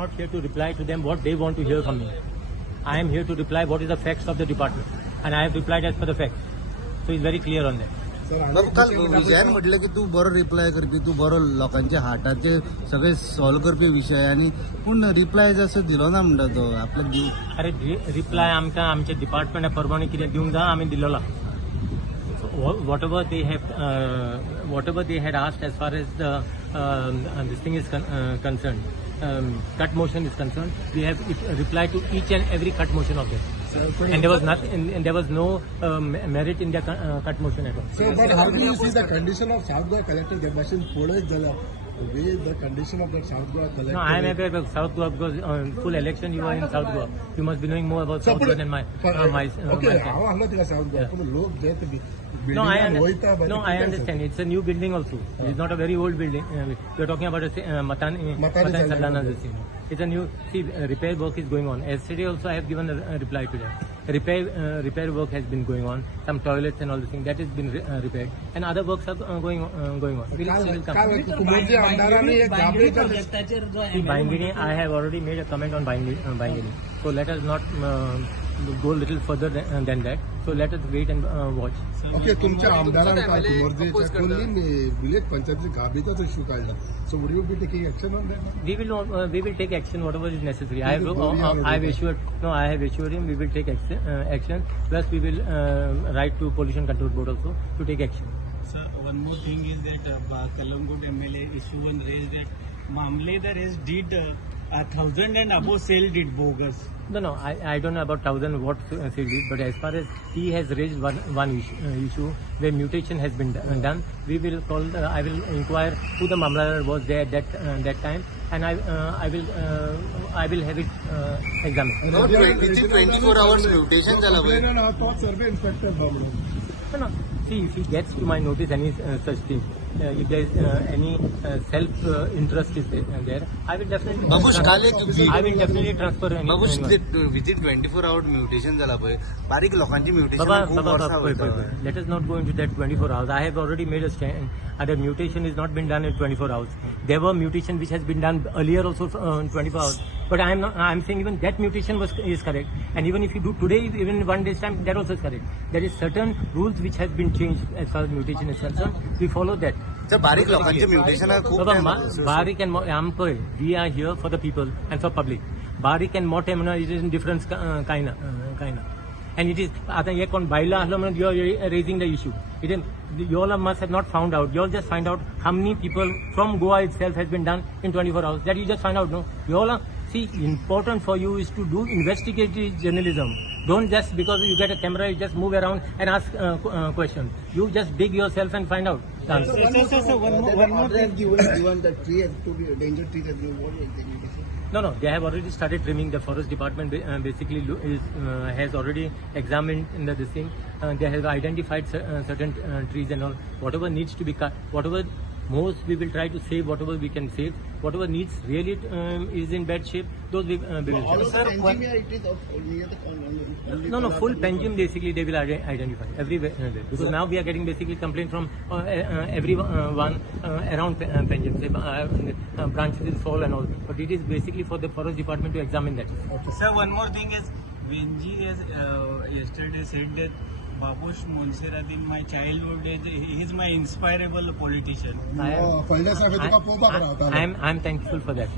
not here to reply to them what they want to hear from me. I am here to reply what is the facts of the department, and I have replied as per the facts. So it's very clear on that. बरं, काल विजयान म्हटलं की तू बरो reply करपी, तू बरो लोकांच्या हार्टाचे सगळे सॉल्व करपी विषय, आणि पूण रिप्लाय जसो दिलो ना म्हणटा तो आपल्याक दिव. अरे रिप्लाय आमकां आमच्या डिपार्टमेंटा प्रमाणे कितें दिवंक जाय आमी दिलेला. Whatever they had asked as far as this thing is concerned, cut motion is concerned, we have replied to each and every cut motion of them. And there was nothing, and there was no merit in their cut motion at all. So, but how do you see the condition of South Goa collector? The machine photos, the way the condition of the South Goa collector. No, I am aware of South Goa because full election you are in South Goa. You must be knowing more about South Goa than my. Okay, how am I South Goa? No, I understand. It's a new building also. It's not a very old building. We're talking about Matan Saldana. It's a new. See, repair work is going on. Yesterday also I have given a reply to that. Repair work has been going on. Some toilets and all the things that has been repaired, and other works are going on. See, Bangini, I have already made a comment on Bangini. So let us not go a little further than that. So let us wait and watch. Okay, तुमच्या आमदारांनी काल कुमोर्जेच्या Kolli village पंचायतीची गाभीचाच issue काढला. So would you be taking action on that? We will take action whatever is necessary. I have assured him we will take action. Plus we will write to Pollution Control Board also to take action. Sir, one more thing is that Kalamgod MLA issue one raised that Mamledar has did 1,000 and above sale did bogus. No, I don't know about 1,000 what sale did, but as far as he has raised one issue where mutation has been done, we will call. I will inquire who the Mamladar was there at that time, and I will have it examined. No, 24 hours mutation झाला भाई. No, thought survey inspector No. See, if he gets to my notice any such thing, if there is any self-interest is there, I will definitely. I will definitely transfer. Babush, within 24 hours mutation झाला भाई. बारीक लोकांची mutation खूप वर्षा होता. Let us not go into that 24 hours. I have already made a stand. Other mutation is not been done in 24 hours. There were mutation which has been done earlier also in 24 hours. But I am saying even that mutation is correct. And even if you do today, even in 1 day's time, that also is correct. There is certain rules which has been changed as far as mutation is concerned. We follow that. तर बारीक लोकांचे mutation खूप बारीक and Motem, we are here for the people and for public. Barik and Motem it is in different kind. And it is, आता ये कोण बायला असलं म्हणून you are raising the issue. You all must have not found out. You all just find out how many people from Goa itself has been done in 24 hours. That you just find out, no? You all see, important for you is to do investigative journalism. Don't just because you get a camera, you just move around and ask questions. You just dig yourself and find out. One more thing. Given the tree has to be a danger tree that you want. No, they have already started trimming. The forest department basically has already examined in this thing. They have identified certain trees and all. Whatever needs to be cut, whatever most we will try to save, whatever we can save. Whatever needs really is in bad shape, those we will save. No, full Panjim basically they will identify everywhere. Because now we are getting basically complaint from everyone around Panjim. Branches will fall and all. But it is basically for the forest department to examine that. Okay. Sir, one more thing is, Venji has yesterday said that Babush Monserrat in my childhood, he is my inspirable politician. I am thankful for that.